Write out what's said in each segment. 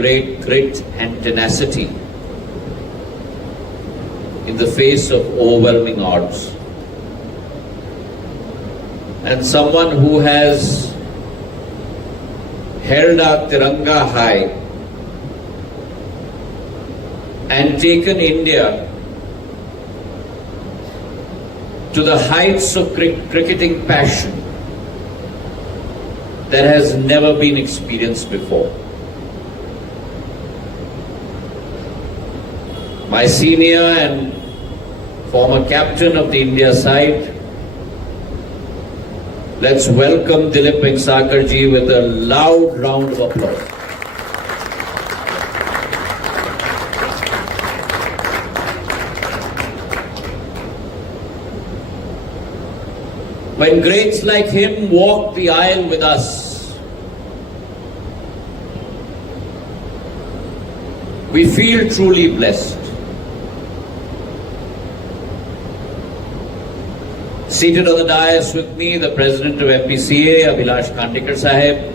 great grit and tenacity in the face of overwhelming odds. And someone who has held our Tiranga high and taken India to the heights of cricketing passion that has never been experienced before. My senior and former captain of the India side, let's welcome Dilip Vengsarkarji with a loud round of applause. When greats like him walk the aisle with us, we feel truly blessed. Seated on the dais with me, the President of MPCA, Abhilash Kandekar Sahib,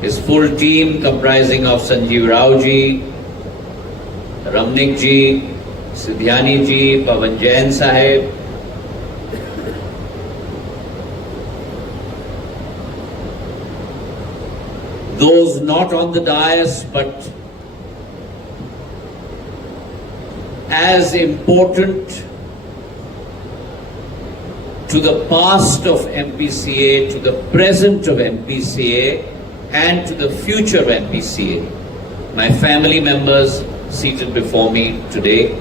his full team comprising of Sanjeev Rao ji, Ramnik ji, Sidhyani ji, Pavan Jain Sahib, those not on the dais but as important to the past of MPCA, to the present of MPCA, and to the future of MPCA. My family members seated before me today,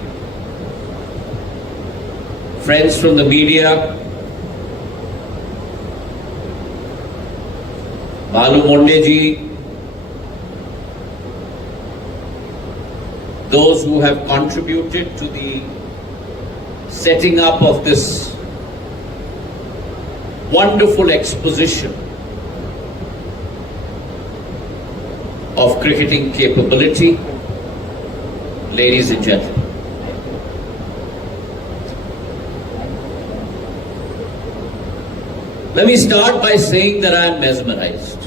friends from the media, Balu Monde ji, those who have contributed to the setting up of this wonderful exposition of cricketing capability, ladies and gentlemen. Let me start by saying that I am mesmerized.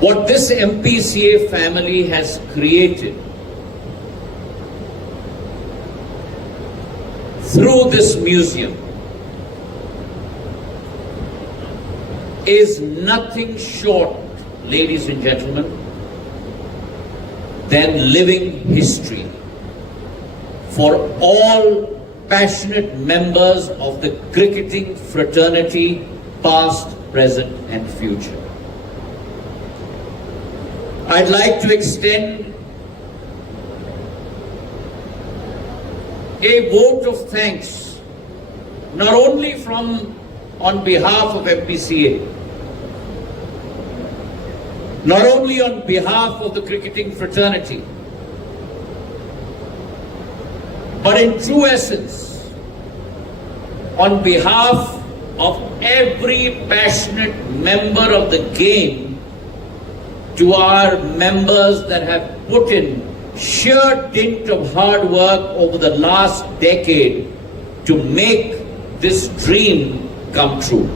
What this MPCA family has created through this museum is nothing short, ladies and gentlemen, than living history for all passionate members of the cricketing fraternity, past, present and future. I'd like to extend a vote of thanks, not only on behalf of MPCA, not only on behalf of the cricketing fraternity, but in true essence, on behalf of every passionate member of the game, to our members that have put in sheer dint of hard work over the last decade to make this dream come true.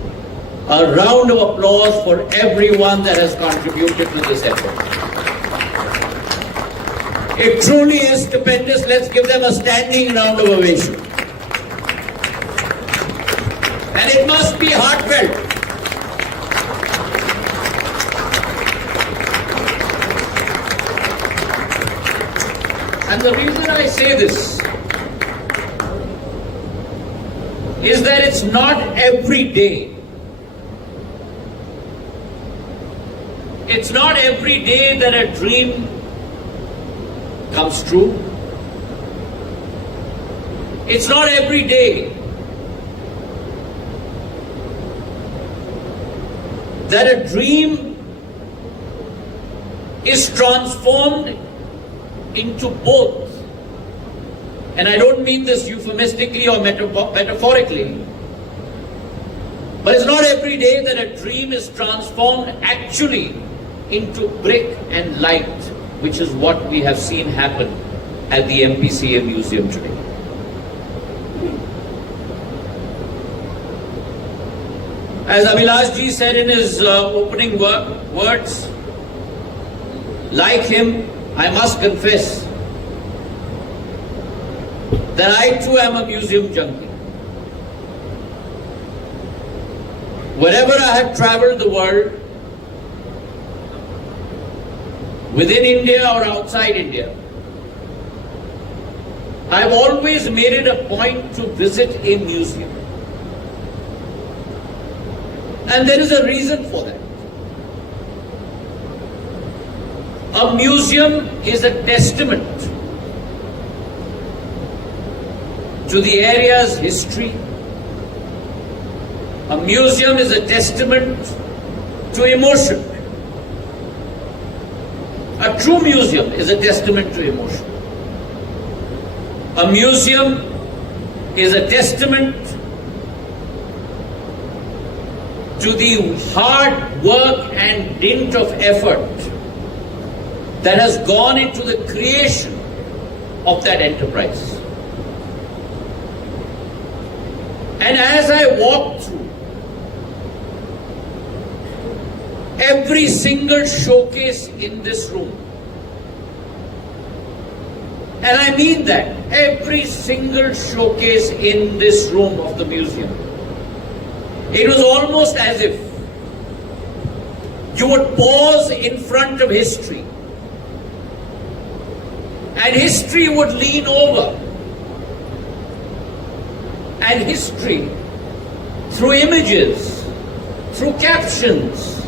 A round of applause for everyone that has contributed to this effort. It truly is stupendous. Let's give them a standing round of ovation. And it must be heartfelt. And the reason I say this is that it's not every day. It's not every day that a dream comes true. It's not every day that a dream is transformed into both, and I don't mean this euphemistically or metaphorically, but it's not every day that a dream is transformed actually into brick and light, which is what we have seen happen at the MPCA Museum. As Abhilash ji said in his opening words, like him, I must confess that I too am a museum junkie. Wherever I have traveled the world, within India or outside India, I have always made it a point to visit a museum. And there is a reason for that. A museum is a testament to the area's history. A museum is a testament to emotion. A true museum is a testament to emotion. A museum is a testament to the hard work and dint of effort that has gone into the creation of that enterprise. And as I walk through every single showcase in this room, and I mean that, every single showcase in this room of the museum, it was almost as if you would pause in front of history and history would lean over, and history, through images, through captions,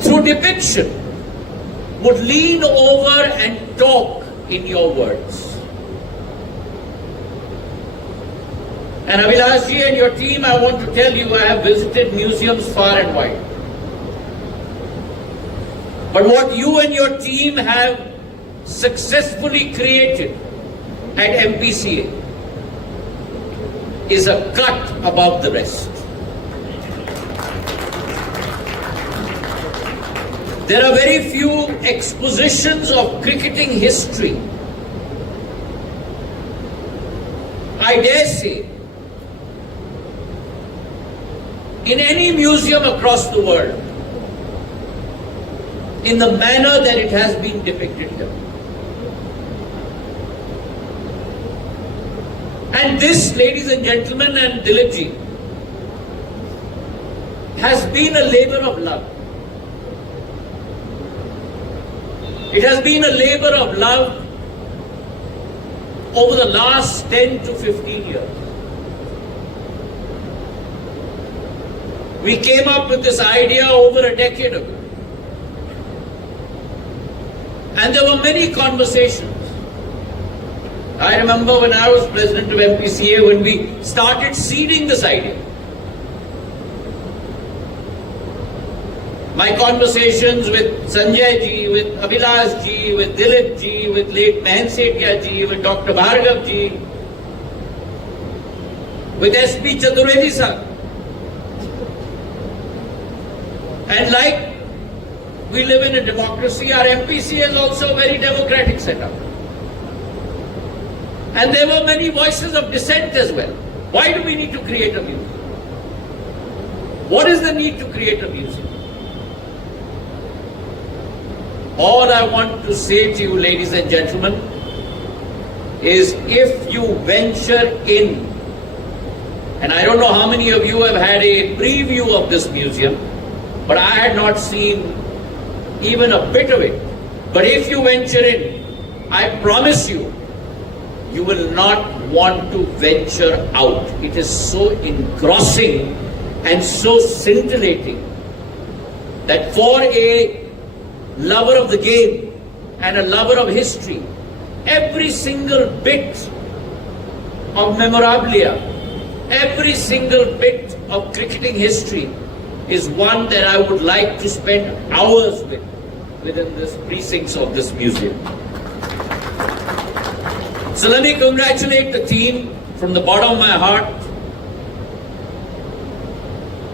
through depiction, would lean over and talk in your words. And Abhilash ji and your team, I want to tell you, I have visited museums far and wide. But what you and your team have successfully created at MPCA is a cut above the rest. There are very few expositions of cricketing history, I dare say, in any museum across the world, in the manner that it has been depicted here. And this, ladies and gentlemen, and Dilip ji, has been a labor of love. It has been a labor of love over the last 10 to 15 years. We came up with this idea over a decade ago. And there were many conversations. I remember when I was president of MPCA, when we started seeding this idea. My conversations with Sanjay ji, with Abhilash ji, with Dilip ji, with late Mahensetia ji, with Dr. Bhargav ji, with SP Chaturvedi sir. And like we live in a democracy, our MPCA is also a very democratic setup. And there were many voices of dissent as well. Why do we need to create a museum? What is the need to create a museum? All I want to say to you, ladies and gentlemen, is if you venture in, and I don't know how many of you have had a preview of this museum, but I had not seen even a bit of it. But if you venture in, I promise you, you will not want to venture out. It is so engrossing and so scintillating that for a lover of the game and a lover of history, every single bit of memorabilia, every single bit of cricketing history is one that I would like to spend hours with within the precincts of this museum. So let me congratulate the team from the bottom of my heart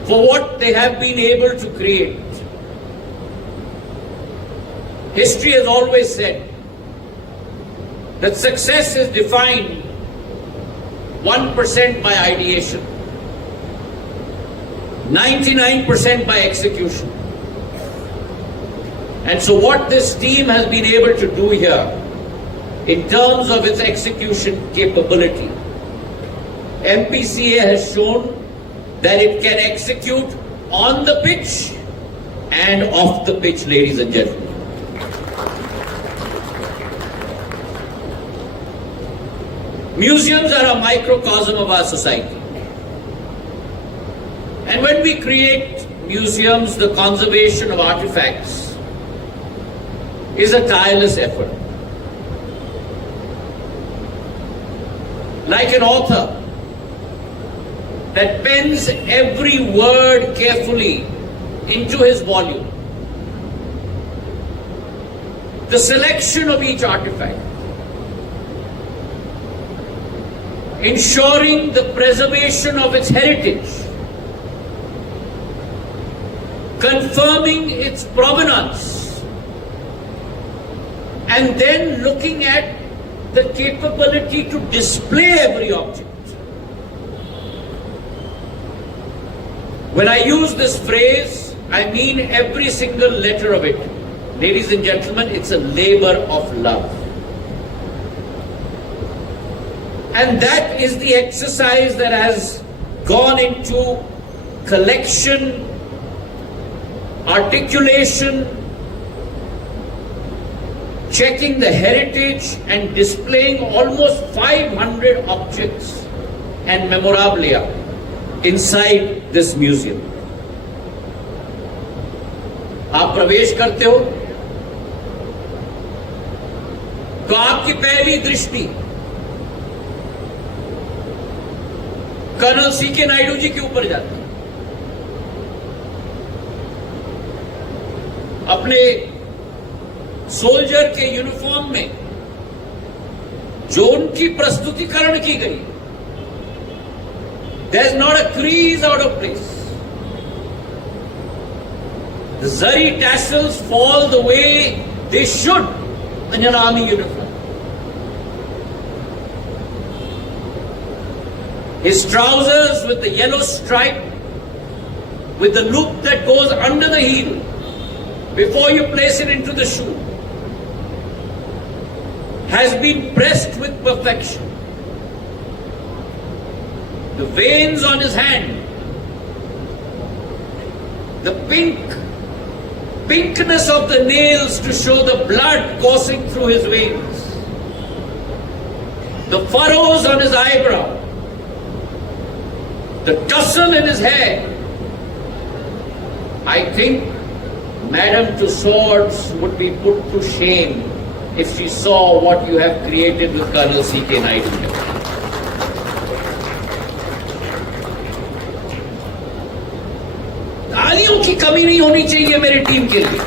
for what they have been able to create. History has always said that success is defined 1% by ideation, 99% by execution. And so what this team has been able to do here in terms of its execution capability, MPCA has shown that it can execute on the pitch and off the pitch, ladies and gentlemen. Museums are a microcosm of our society. And when we create museums, the conservation of artifacts is a tireless effort. Like an author that pens every word carefully into his volume, the selection of each artifact, ensuring the preservation of its heritage, confirming its provenance, and then looking at the capability to display every object. When I use this phrase, I mean every single letter of it. Ladies and gentlemen, it's a labor of love. And that is the exercise that has gone into collection, articulation, checking the heritage and displaying almost 500 objects and memorabilia inside this museum. आप प्रवेश करते हो तो आपकी पहली दृष्टि colonel C K Naidu ji के ऊपर जाती है। अपने सोल्जर के यूनिफॉर्म में जो उनकी प्रस्तुतिकरण की गई, there is not a crease out of place. The zari tassels fall the way they should in an army uniform. His trousers with the yellow stripe, with the loop that goes under the heel before you place it into the shoe, has been pressed with perfection. The veins on his hand, the pinkness of the nails to show the blood coursing through his veins, the furrows on his eyebrow, the tussle in his hair. I think Madam Tussauds would be put to shame if she saw what you have created with Colonel C.K. Naidu. तालियों की कमी नहीं होनी चाहिए मेरी team के लिए।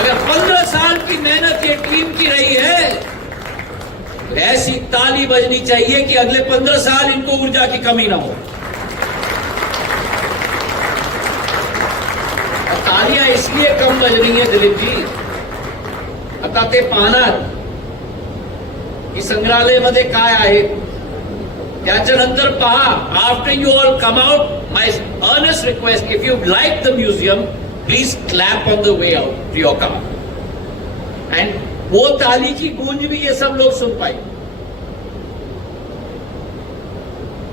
अगर 15 साल की मेहनत ये टीम की रही है तो ऐसी ताली बजनी चाहिए कि अगले 15 साल इनको ऊर्जा की कमी ना हो। तालियां इसलिए कम बज रही हैं दिलीप जी, आता ते पाहणार की संग्रहालयामध्ये काय आहे त्याच्यानंतर पहा. After you all come out, my earnest request, if you like the museum, please clap on the way out to your car. And वो ताली की गूंज भी ये सब लोग सुन पाए.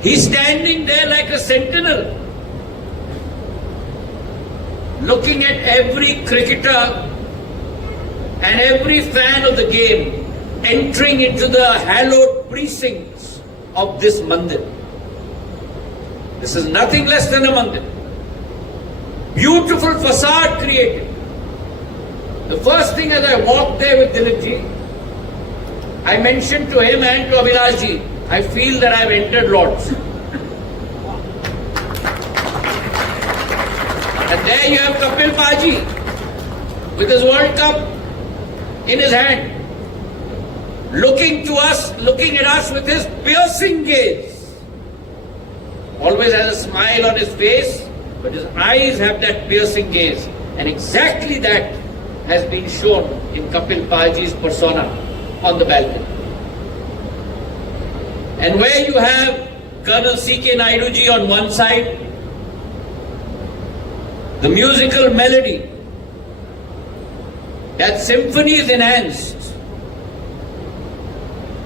He standing there like a sentinel, looking at every cricketer and every fan of the game entering into the hallowed precincts of this mandir. This is nothing less than a mandir. Beautiful facade created. The first thing as I walked there with Dilip ji, I mentioned to him and to Abhilash ji, I feel that I have entered Lord's. And there you have Kapil Paji with his World Cup in his hand, looking to us, looking at us with his piercing gaze. Always has a smile on his face, but his eyes have that piercing gaze. And exactly that has been shown in Kapil Paji's persona on the balcony. And where you have Colonel C.K. Naidu ji on one side, the musical melody, that symphony is enhanced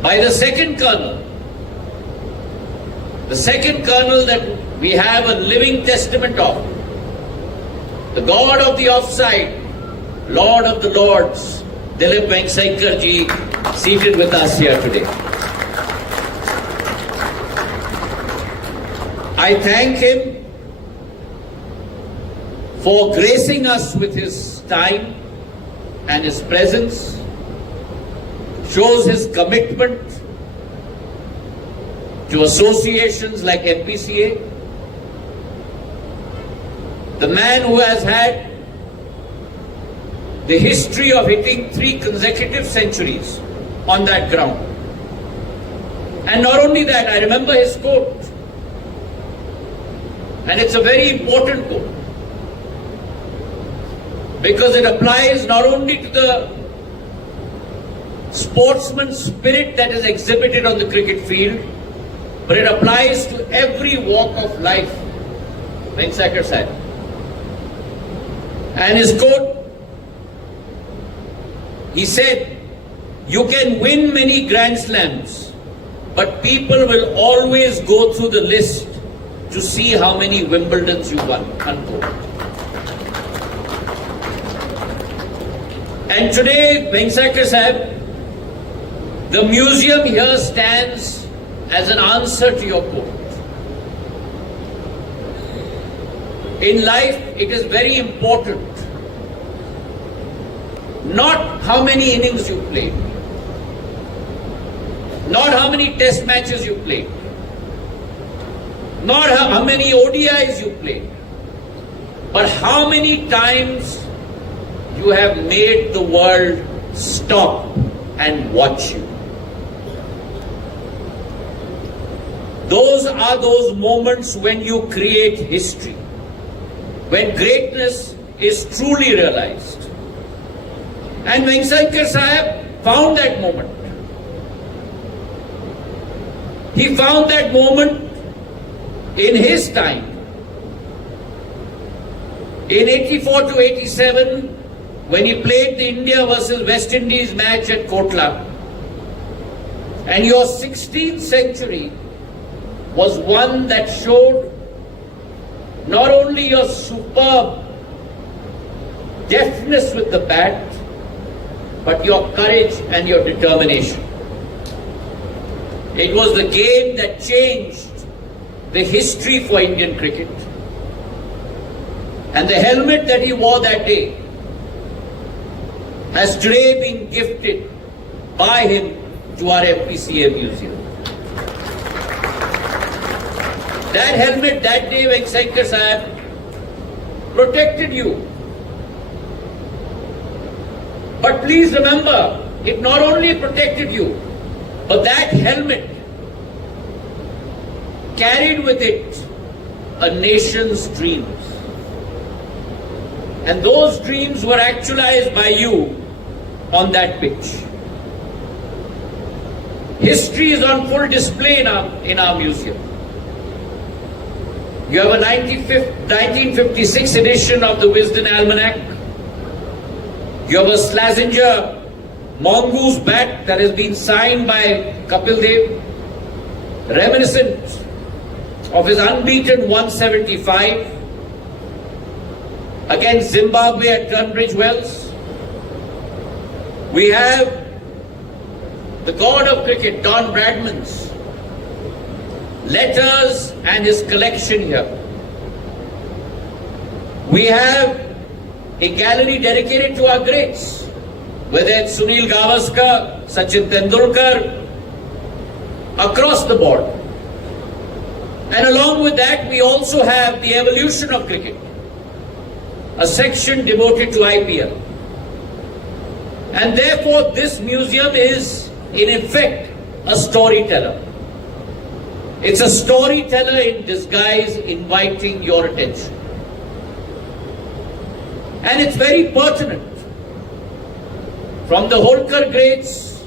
by the second colonel. The second colonel that we have a living testament of, the God of the offside, Lord of the Lords, Dilip Venksaikar ji, seated with us here today. I thank him for gracing us with his time and his presence, shows his commitment to associations like MPCA, the man who has had the history of hitting 3 consecutive centuries on that ground. And not only that, I remember his quote, and it's a very important quote, because it applies not only to the sportsman spirit that is exhibited on the cricket field, but it applies to every walk of life, Venksaikar said. And his quote, he said, "You can win many Grand Slams, but people will always go through the list to see how many Wimbledons you won." Unquote. And today, Venksaikar Sahib, the museum here stands as an answer to your quote. In life, it is very important not how many innings you played, not how many test matches you played, not how many ODIs you played, but how many times you have made the world stop and watch you. Those are those moments when you create history, when greatness is truly realized. And Venksaikar Sahib found that moment. He found that moment in his time. In 84 to 87, when he played the India versus West Indies match at Kotla, and your 16th century was one that showed not only your superb deftness with the bat, but your courage and your determination. It was the game that changed the history for Indian cricket. And the helmet that he wore that day has today been gifted by him to our MPCA museum. That helmet that day, Venksaikar Sahib, protected you. But please remember, it not only protected you, but that helmet carried with it a nation's dreams. And those dreams were actualized by you on that pitch. History is on full display in our museum. You have a 1956 edition of the Wisden Almanac. You have a Schlesinger mongoose bat that has been signed by Kapil Dev, reminiscent of his unbeaten 175 against Zimbabwe at Tunbridge Wells. We have the God of cricket, Don Bradman's letters and his collection here. We have a gallery dedicated to our greats, whether it's Sunil Gavaskar, Sachin Tendulkar, across the board. And along with that, we also have the evolution of cricket, a section devoted to IPL. And therefore, this museum is, in effect, a storyteller. It's a storyteller in disguise, inviting your attention. And it's very pertinent. From the Holkar greats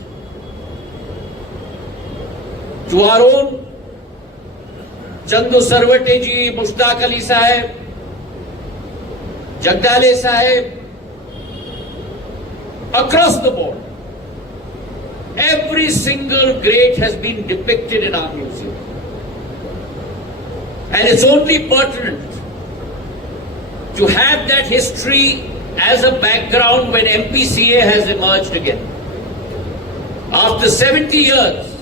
to our own Chandu Sarvate ji, Mushtaq Ali Sahib, Jagdale Sahib, across the board. Every single great has been depicted in our museum. And it's only pertinent to have that history as a background when MPCA has emerged again. After 70 years,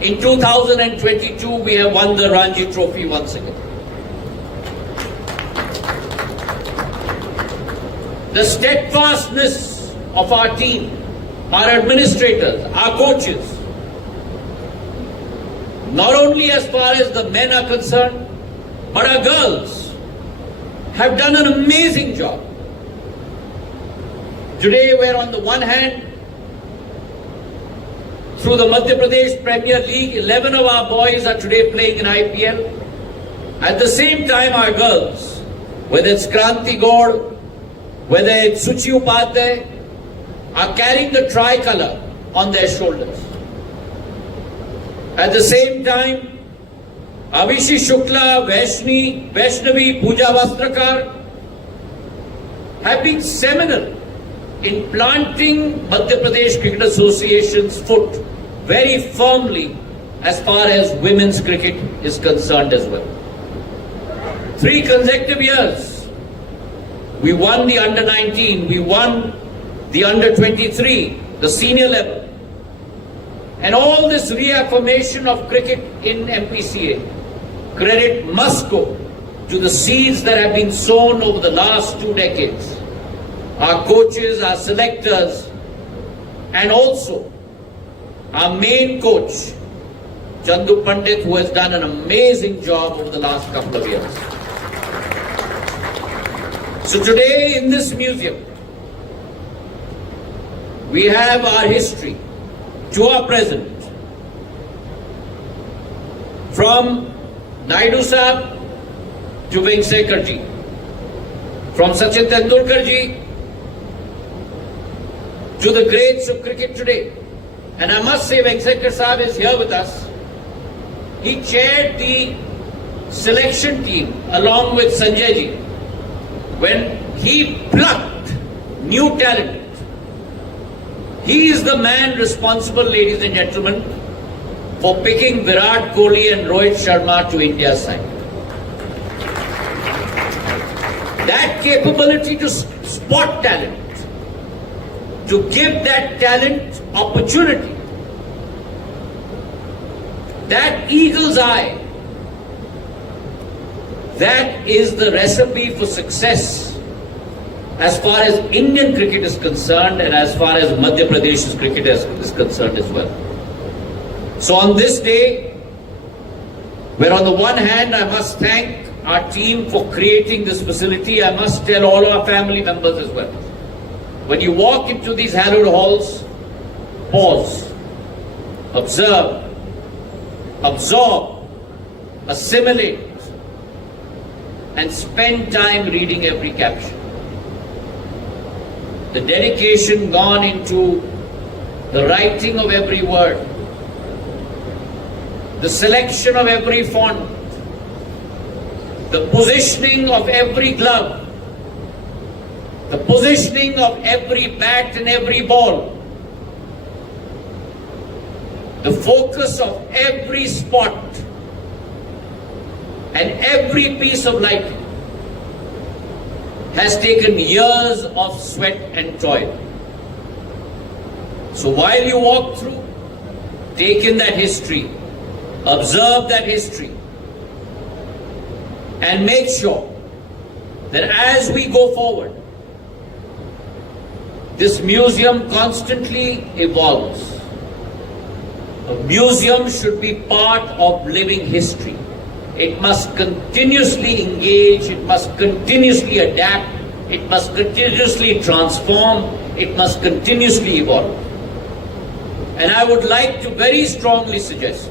in 2022, we have won the Ranji Trophy once again. The steadfastness of our team, our administrators, our coaches, not only as far as the men are concerned, but our girls have done an amazing job. Today, where on the one hand, through the Madhya Pradesh Premier League, 11 of our boys are today playing in IPL. At the same time, our girls, whether it's Kranti Gaur, whether it's Suchi Upadhyay, are carrying the tricolour on their shoulders. At the same time, Avishi Shukla, Vaishnavi, Pooja Vastrakar have been seminal in planting Madhya Pradesh Cricket Association's foot very firmly as far as women's cricket is concerned as well. 3 consecutive years, we won the under-19, we won the under-23, the senior level. And all this reaffirmation of cricket in MPCA, credit must go to the seeds that have been sown over the last 2 decades. Our coaches, our selectors, and also our main coach, Chandu Pandit, who has done an amazing job over the last couple of years. So today in this museum, we have our history to our present. From Naidu Sahib to Venksekar ji, from Sachin Tendulkar ji to the greats of cricket today. And I must say, Venksekar Sahib is here with us. He chaired the selection team along with Sanjay ji when he plucked new talent. He is the man responsible, ladies and gentlemen, for picking Virat Kohli and Rohit Sharma to India's side. That capability to spot talent, to give that talent opportunity, that eagle's eye, that is the recipe for success as far as Indian cricket is concerned and as far as Madhya Pradesh's cricket is concerned as well. So on this day, where on the one hand I must thank our team for creating this facility, I must tell all our family members as well. When you walk into these hallowed halls, pause, observe, absorb, assimilate, and spend time reading every caption. The dedication gone into the writing of every word, the selection of every font, the positioning of every glove, the positioning of every bat and every ball, the focus of every spot and every piece of lighting has taken years of sweat and toil. So while you walk through, take in that history, observe that history, and make sure that as we go forward, this museum constantly evolves. A museum should be part of living history. It must continuously engage, it must continuously adapt, it must continuously transform, it must continuously evolve. And I would like to very strongly suggest,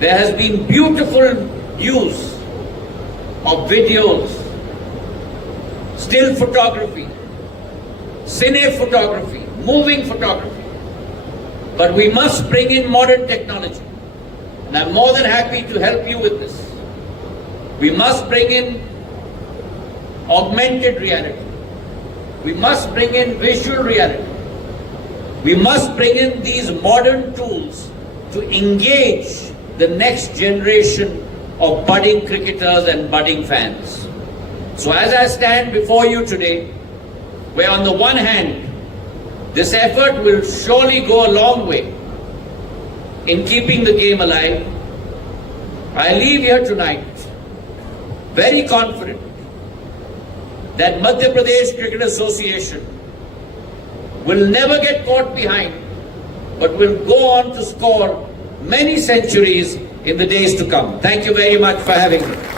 there has been beautiful use of videos, still photography, cine photography, moving photography. But we must bring in modern technology. And I'm more than happy to help you with this. We must bring in augmented reality. We must bring in visual reality. We must bring in these modern tools to engage the next generation of budding cricketers and budding fans. So as I stand before you today, where on the one hand, this effort will surely go a long way in keeping the game alive, I leave here tonight very confident that Madhya Pradesh Cricket Association will never get caught behind, but will go on to score many centuries in the days to come. Thank you very much for having me.